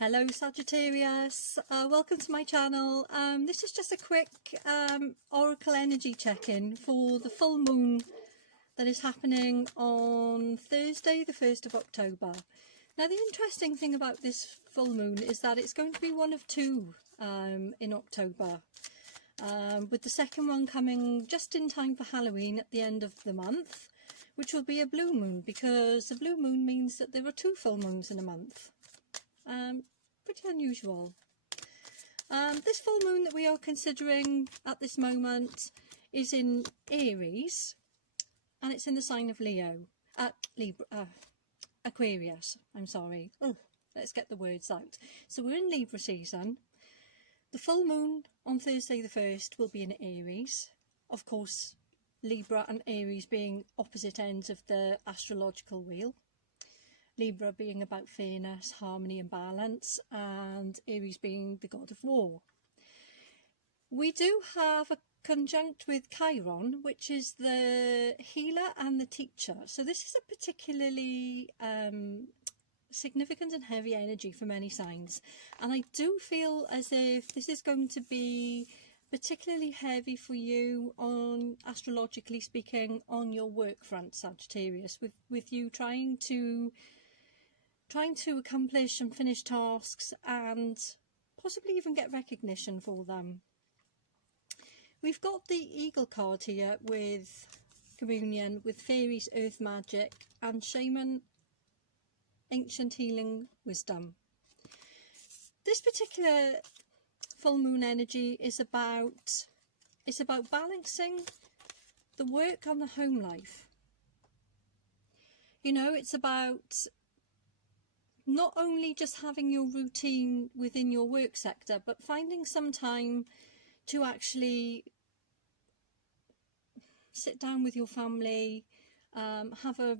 Hello Sagittarius, welcome to my channel. This is just a quick oracle energy check-in for the full moon that is happening on Thursday the 1st of October. Now the interesting thing about this full moon is that it's going to be one of two in October, with the second one coming just in time for Halloween at the end of the month, which will be a blue moon, because a blue moon means that there are two full moons in a month. Pretty unusual. This full moon that we are considering at this moment is in Aries, and it's in the sign of Aquarius. I'm sorry. Oh, let's get the words out. So we're in Libra season. The full moon on Thursday the 1st will be in Aries. Of course, Libra and Aries being opposite ends of the astrological wheel. Libra being about fairness, harmony and balance, and Aries being the god of war. We do have a conjunct with Chiron, which is the healer and the teacher. So this is a particularly significant and heavy energy for many signs. And I do feel as if this is going to be particularly heavy for you, on astrologically speaking, on your work front, Sagittarius, with you trying to accomplish and finish tasks and possibly even get recognition for them. We've got the Eagle card here with communion, with fairies, earth magic and shaman, ancient healing wisdom. This particular full moon energy is about balancing the work and the home life. You know, it's about not only just having your routine within your work sector, but finding some time to actually sit down with your family, have a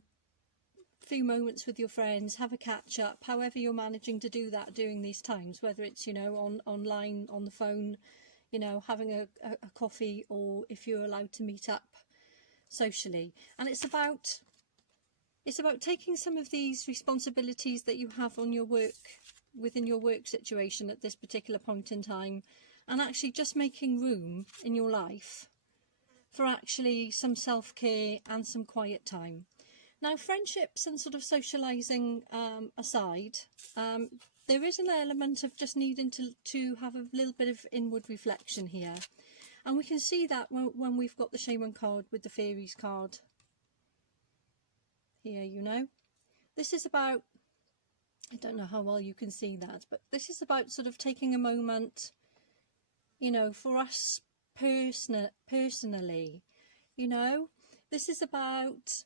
few moments with your friends, have a catch up, however you're managing to do that during these times, whether it's, you know, online, on the phone, you know, having a coffee, or if you're allowed to meet up socially. And it's about taking some of these responsibilities that you have on your work, within your work situation at this particular point in time, and actually just making room in your life for actually some self-care and some quiet time. Now, friendships and sort of socialising aside, there is an element of just needing to have a little bit of inward reflection here. And we can see that when we've got the shaman card with the fairies card here, you know. This is about, I don't know how well you can see that, but this is about sort of taking a moment, you know, for us personally, you know. This is about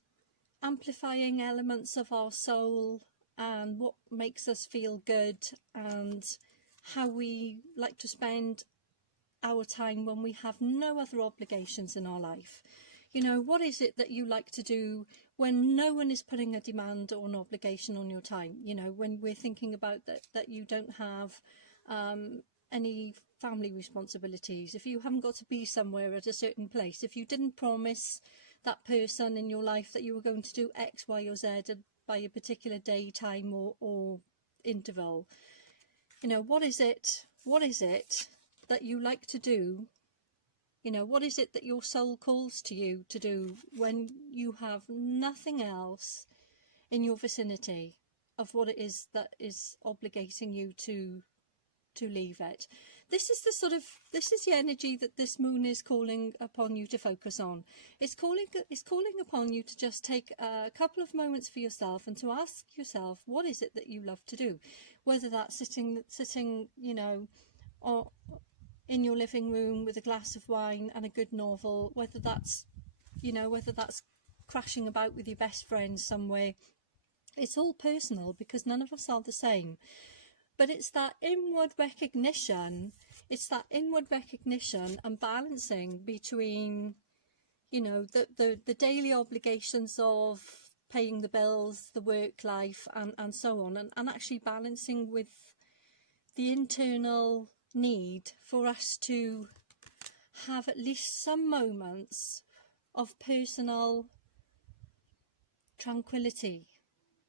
amplifying elements of our soul and what makes us feel good, and how we like to spend our time when we have no other obligations in our life. You know, what is it that you like to do when no one is putting a demand or an obligation on your time? You know, when we're thinking about that you don't have any family responsibilities, if you haven't got to be somewhere at a certain place, if you didn't promise that person in your life that you were going to do X, Y or Z by a particular day, time or interval. You know, what is it that you like to do? You know, what is it that your soul calls to you to do when you have nothing else in your vicinity of what it is that is obligating you to leave it? This is the energy that this moon is calling upon you to focus on. It's calling upon you to just take a couple of moments for yourself and to ask yourself, what is it that you love to do? Whether that's sitting, you know, or in your living room with a glass of wine and a good novel, whether that's, you know, whether that's crashing about with your best friends somewhere. It's all personal, because none of us are the same. But it's that inward recognition, and balancing between, you know, the daily obligations of paying the bills, the work life and so on, and actually balancing with the internal need for us to have at least some moments of personal tranquility,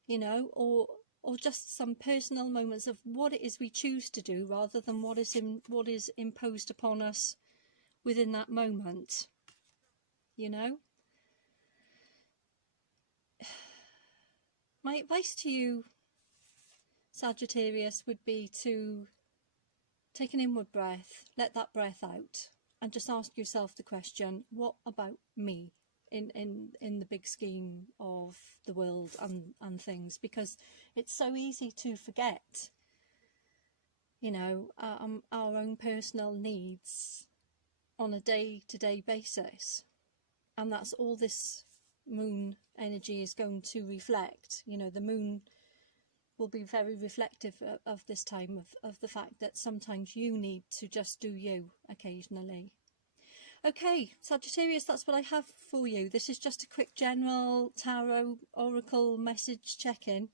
you know, or or just some personal moments of what it is we choose to do rather than what is imposed upon us within that moment, you know. My advice to you, Sagittarius, would be to take an inward breath, let that breath out, and just ask yourself the question, what about me in the big scheme of the world and things? Because it's so easy to forget, you know, our own personal needs on a day-to-day basis. And that's all this moon energy is going to reflect. You know, the moon will be very reflective of this time, of the fact that sometimes you need to just do you occasionally. Okay, Sagittarius, that's what I have for you. This is just a quick general tarot oracle message check-in.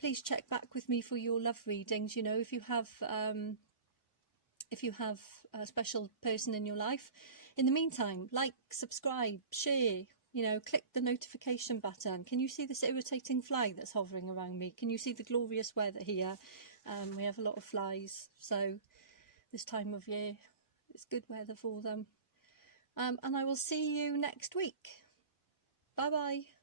Please check back with me for your love readings. You know, if you have a special person in your life. In the meantime, like, subscribe, share, you know, click the notification button. Can you see this irritating fly that's hovering around me? Can you see the glorious weather here? We have a lot of flies, so this time of year it's good weather for them. And I will see you next week. Bye bye.